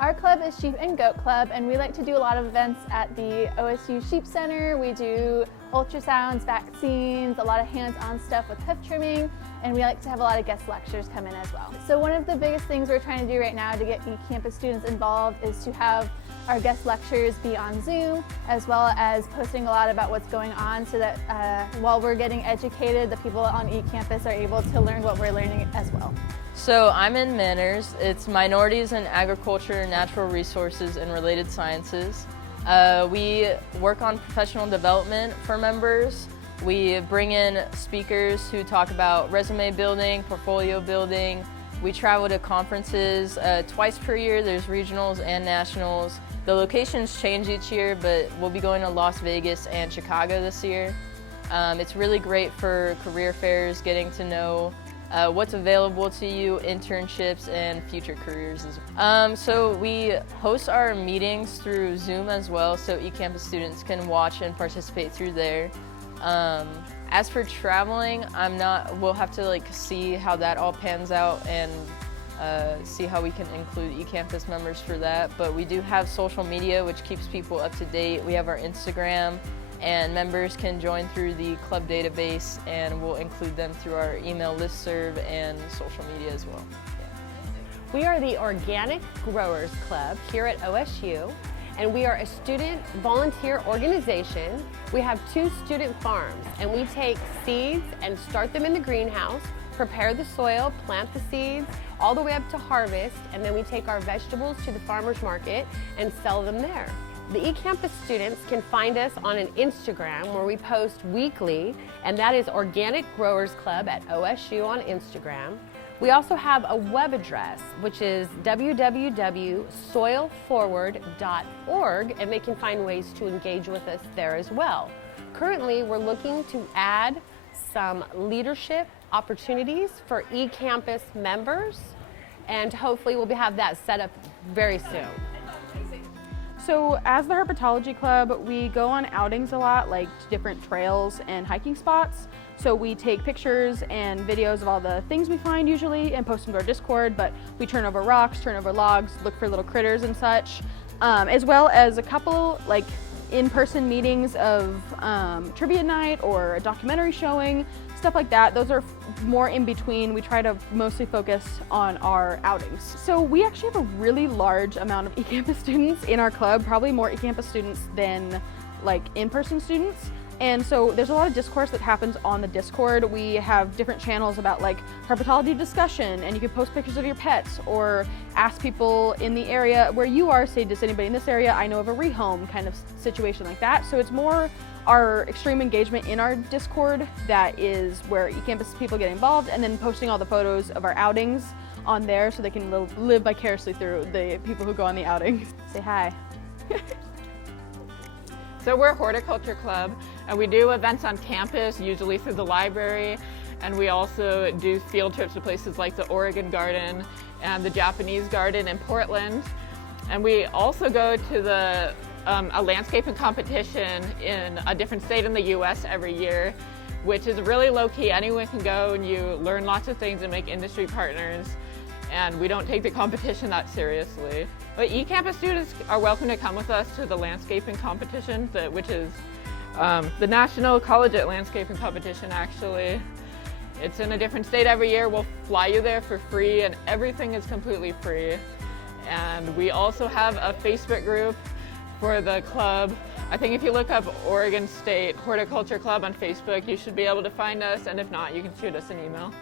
Our club is Sheep and Goat Club, and we like to do a lot of events at the OSU Sheep Center. We do ultrasounds, vaccines, a lot of hands-on stuff with hoof trimming, and we like to have a lot of guest lectures come in as well. So one of the biggest things we're trying to do right now to get eCampus students involved is to have our guest lectures be on Zoom, as well as posting a lot about what's going on so that while we're getting educated, the people on eCampus are able to learn what we're learning as well. So I'm in Manners. It's Minorities in Agriculture, Natural Resources, and Related Sciences. We work on professional development for members. We bring in speakers who talk about resume building, portfolio building. We travel to conferences twice per year. There's regionals and nationals. The locations change each year, but we'll be going to Las Vegas and Chicago this year. It's really great for career fairs, getting to know what's available to you, internships, and future careers as well. So we host our meetings through Zoom as well, so eCampus students can watch and participate through there. As for traveling, we'll have to see how that all pans out and see how we can include eCampus members for that. But we do have social media, which keeps people up to date. We have our Instagram, and members can join through the club database, and we'll include them through our email listserv and social media as well. Yeah. We are the Organic Growers Club here at OSU, and we are a student volunteer organization. We have 2 student farms, and we take seeds and start them in the greenhouse, prepare the soil, plant the seeds, all the way up to harvest, and then we take our vegetables to the farmer's market and sell them there. The eCampus students can find us on an Instagram where we post weekly, and that is Organic Growers Club at OSU on Instagram. We also have a web address, which is www.soilforward.org, and they can find ways to engage with us there as well. Currently, we're looking to add some leadership opportunities for eCampus members, and hopefully we'll have that set up very soon. So as the Herpetology Club, we go on outings a lot, like to different trails and hiking spots. So we take pictures and videos of all the things we find usually and post them to our Discord, but we turn over rocks, turn over logs, look for little critters and such, as well as a couple in-person meetings of trivia night or a documentary showing, stuff like that. Those are more in between. We try to mostly focus on our outings. So we actually have a really large amount of eCampus students in our club, probably more eCampus students than in-person students. And so there's a lot of discourse that happens on the Discord. We have different channels about herpetology discussion, and you can post pictures of your pets or ask people in the area where you are, say, does anybody in this area I know of a rehome kind of situation like that. So it's more our extreme engagement in our Discord that is where eCampus people get involved, and then posting all the photos of our outings on there so they can live vicariously through the people who go on the outings. Say hi. So we're Horticulture Club, and we do events on campus, usually through the library, and we also do field trips to places like the Oregon Garden and the Japanese Garden in Portland. And we also go to a landscaping competition in a different state in the US every year, which is really low-key. Anyone can go and you learn lots of things and make industry partners, and we don't take the competition that seriously. But eCampus students are welcome to come with us to the landscaping competition, which is the National Collegiate Landscaping Competition, actually. It's in a different state every year. We'll fly you there for free, and everything is completely free. And we also have a Facebook group for the club. I think if you look up Oregon State Horticulture Club on Facebook, you should be able to find us, and if not, you can shoot us an email.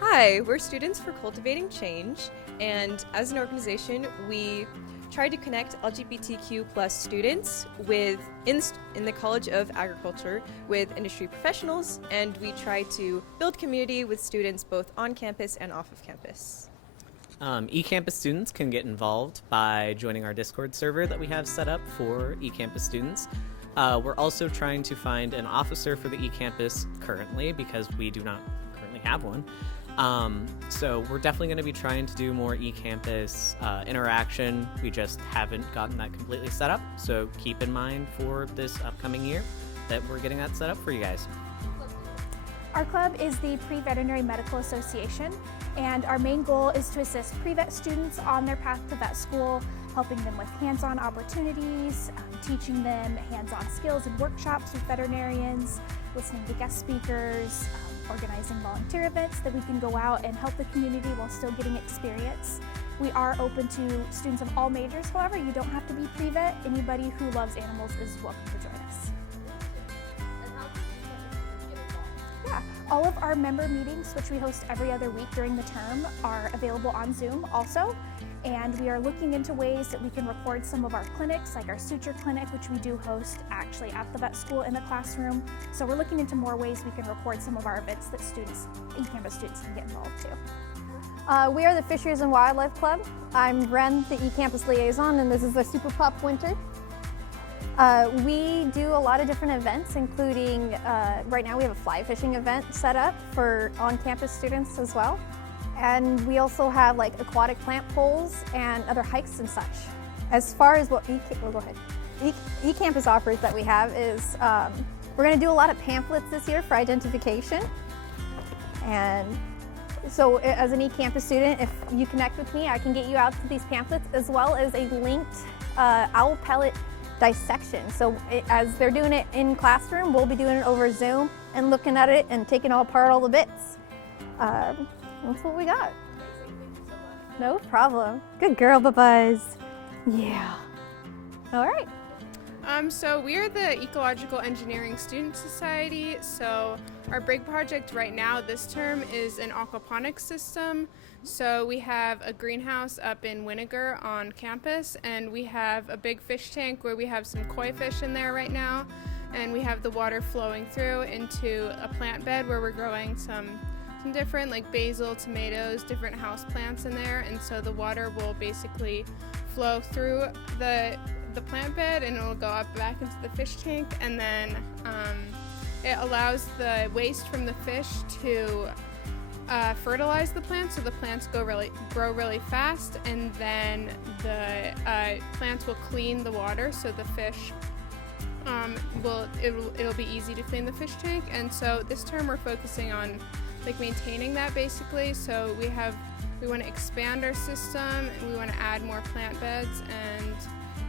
Hi, we're students for Cultivating Change, and as an organization, we try to connect LGBTQ+ students in the College of Agriculture with industry professionals, and we try to build community with students both on campus and off of campus. eCampus students can get involved by joining our Discord server that we have set up for eCampus students. We're also trying to find an officer for the eCampus currently because we do not currently have one. So we're definitely going to be trying to do more eCampus interaction. We just haven't gotten that completely set up. So keep in mind for this upcoming year that we're getting that set up for you guys. Our club is the Pre-Veterinary Medical Association, and our main goal is to assist pre-vet students on their path to vet school, helping them with hands-on opportunities, teaching them hands-on skills and workshops with veterinarians, listening to guest speakers, organizing volunteer events that we can go out and help the community while still getting experience. We are open to students of all majors, however, you don't have to be pre-vet. Anybody who loves animals is welcome to join us. Yeah, all of our member meetings, which we host every other week during the term, are available on Zoom also. And we are looking into ways that we can record some of our clinics, like our suture clinic, which we do host actually at the vet school in the classroom. So we're looking into more ways we can record some of our events that students, Ecampus students, can get involved too. We are the Fisheries and Wildlife Club. I'm Ren, the Ecampus liaison, and this is the Super Pop Winter. We do a lot of different events, including right now we have a fly fishing event set up for on-campus students as well. And we also have like aquatic plant poles and other hikes and such. As far as what Ecampus offers that we have is we're going to do a lot of pamphlets this year for identification. And so as an Ecampus student, if you connect with me, I can get you out to these pamphlets, as well as a linked owl pellet dissection. So as they're doing it in classroom, we'll be doing it over Zoom and looking at it and taking all apart all the bits. That's what we got. No problem. Good girl, Bubba. Yeah. All right. So we are the Ecological Engineering Student Society. So our big project right now this term is an aquaponics system. So we have a greenhouse up in Winnegar on campus, and we have a big fish tank where we have some koi fish in there right now, and we have the water flowing through into a plant bed where we're growing some different like basil, tomatoes, different house plants in there, and so the water will basically flow through the plant bed and it'll go up back into the fish tank, and then it allows the waste from the fish to fertilize the plants, so the plants grow really fast, and then the plants will clean the water, so the fish it'll be easy to clean the fish tank. And so this term we're focusing on like maintaining that basically. So we want to expand our system, and we want to add more plant beds and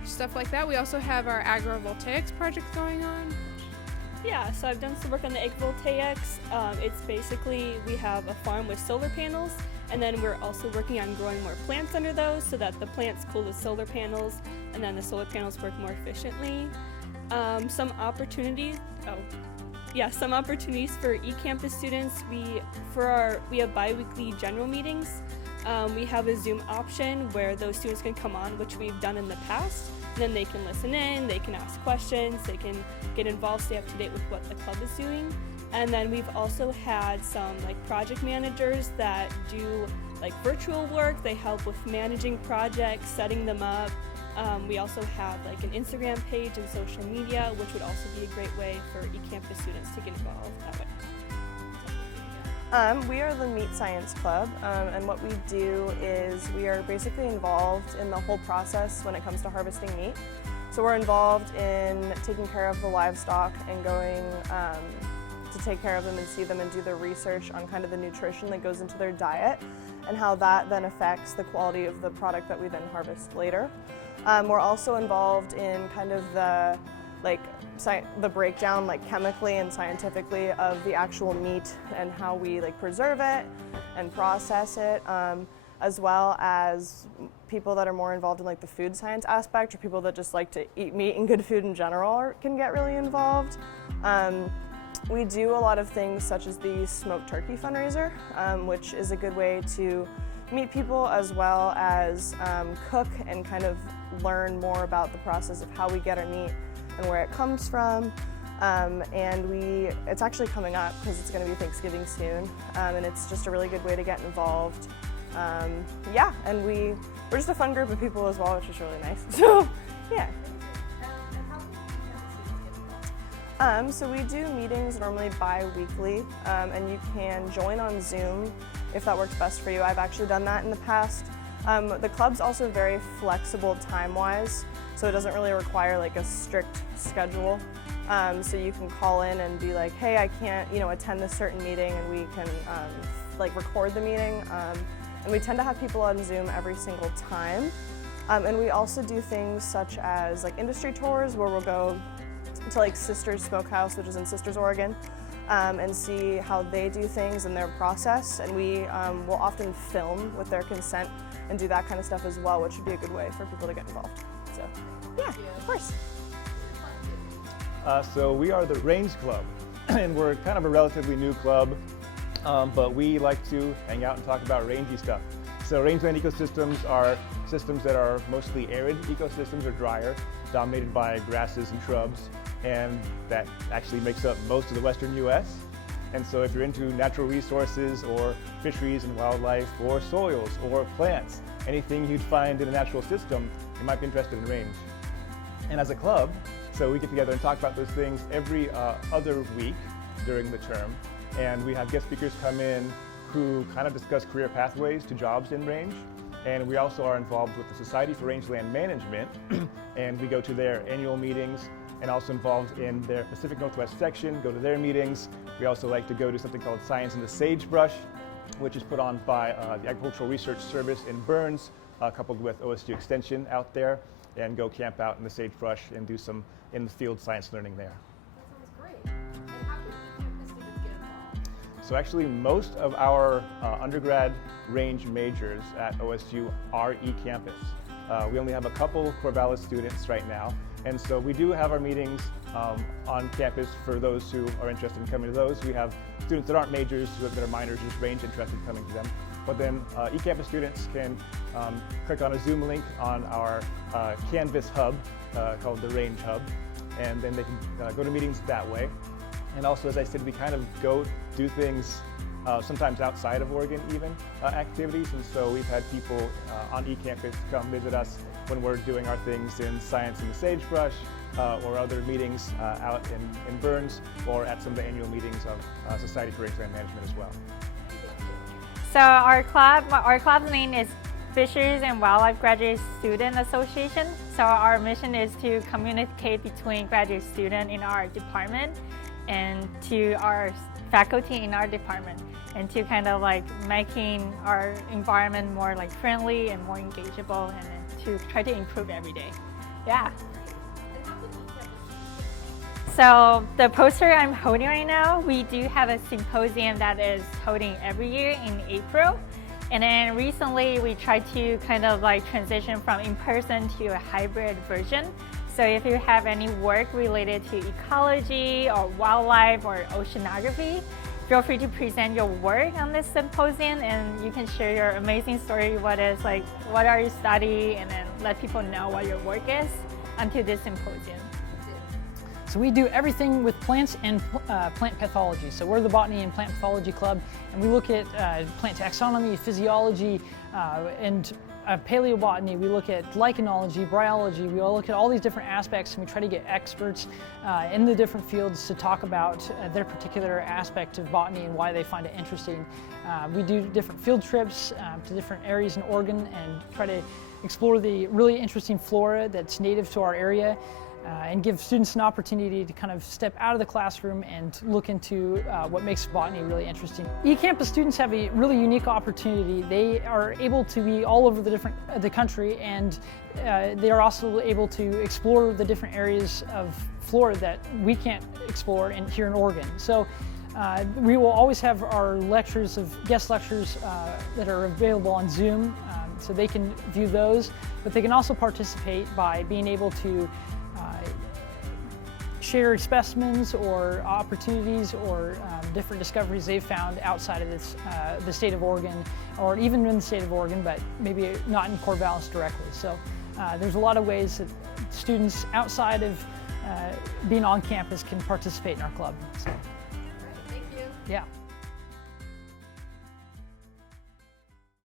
stuff like that. We also have our agrovoltaics project going on. Yeah, so I've done some work on the agrovoltaics. It's basically we have a farm with solar panels, and then we're also working on growing more plants under those so that the plants cool the solar panels, and then the solar panels work more efficiently. Some opportunities for eCampus students. We have bi-weekly general meetings. We have a Zoom option where those students can come on, which we've done in the past. And then they can listen in, they can ask questions, they can get involved, stay up to date with what the club is doing. And then we've also had some like project managers that do like virtual work. They help with managing projects, setting them up. We also have like an Instagram page and social media, which would also be a great way for eCampus students to get involved that way. We are the Meat Science Club, and what we do is we are basically involved in the whole process when it comes to harvesting meat. So we're involved in taking care of the livestock and going to take care of them and see them and do the research on kind of the nutrition that goes into their diet and how that then affects the quality of the product that we then harvest later. We're also involved in kind of the breakdown like chemically and scientifically of the actual meat and how we like preserve it and process it, as well as people that are more involved in like the food science aspect, or people that just like to eat meat and good food in general can get really involved. We do a lot of things such as the smoked turkey fundraiser, which is a good way to meet people as well as cook and kind of learn more about the process of how we get our meat and where it comes from. It's actually coming up because it's going to be Thanksgiving soon, and it's just a really good way to get involved. Yeah, and we're just a fun group of people as well, which is really nice. So, yeah. So we do meetings normally bi-weekly, and you can join on Zoom if that works best for you. I've actually done that in the past. The club's also very flexible time-wise, so it doesn't really require like a strict schedule. So you can call in and be like, hey, I can't, attend this certain meeting, and we can like record the meeting. And we tend to have people on Zoom every single time. And we also do things such as like industry tours, where we'll go to like Sisters Smokehouse, which is in Sisters, Oregon, and see how they do things in their process. And we will often film with their consent and do that kind of stuff as well, which would be a good way for people to get involved. So yeah, of course. So we are the Range Club, and we're kind of a relatively new club, but we like to hang out and talk about rangy stuff. So rangeland ecosystems are systems that are mostly arid ecosystems or drier, dominated by grasses and shrubs, and that actually makes up most of the western US. And so if you're into natural resources or fisheries and wildlife or soils or plants, anything you'd find in a natural system, you might be interested in range. And as a club, so we get together and talk about those things every other week during the term. And we have guest speakers come in who kind of discuss career pathways to jobs in range. And we also are involved with the Society for Rangeland Management, and we go to their annual meetings, and also involved in their Pacific Northwest section, go to their meetings. We also like to go to something called Science in the Sagebrush, which is put on by the Agricultural Research Service in Burns, coupled with OSU Extension out there, and go camp out in the sagebrush and do some in-the-field science learning there. So actually most of our undergrad range majors at OSU are Ecampus. We only have a couple Corvallis students right now, and so we do have our meetings on campus for those who are interested in coming to those. We have students that aren't majors, that are minors, just range interested coming to them. But then Ecampus students can click on a Zoom link on our Canvas hub called the Range Hub, and then they can go to meetings that way. And also, as I said, we kind of go do things sometimes outside of Oregon even, activities. And so we've had people on eCampus come visit us when we're doing our things in Science in the Sagebrush or other meetings out in Burns, or at some of the annual meetings of Society for Rangeland Management as well. So our club's name is Fisheries and Wildlife Graduate Student Association. So our mission is to communicate between graduate students in our department and to our faculty in our department, and to kind of like making our environment more like friendly and more engageable, and then to try to improve every day. Yeah. So the poster I'm holding right now, we do have a symposium that is holding every year in April. And then recently we tried to kind of like transition from in-person to a hybrid version. So if you have any work related to ecology or wildlife or oceanography, feel free to present your work on this symposium, and you can share your amazing story, what are you studying, and then let people know what your work is onto this symposium. So we do everything with plants and plant pathology. So we're the Botany and Plant Pathology Club, and we look at plant taxonomy, physiology, and paleobotany. We look at lichenology, bryology. We all look at all these different aspects, and we try to get experts in the different fields to talk about their particular aspect of botany and why they find it interesting. We do different field trips to different areas in Oregon and try to explore the really interesting flora that's native to our area, and give students an opportunity to kind of step out of the classroom and look into what makes botany really interesting. eCampus students have a really unique opportunity. They are able to be all over the country, and they are also able to explore the different areas of flora that we can't explore here in Oregon. So we will always have our guest lectures that are available on Zoom, so they can view those, but they can also participate by being able to share specimens or opportunities or different discoveries they've found outside of the state of Oregon, or even in the state of Oregon, but maybe not in Corvallis directly. So there's a lot of ways that students outside of being on campus can participate in our club. So, Thank you. Yeah.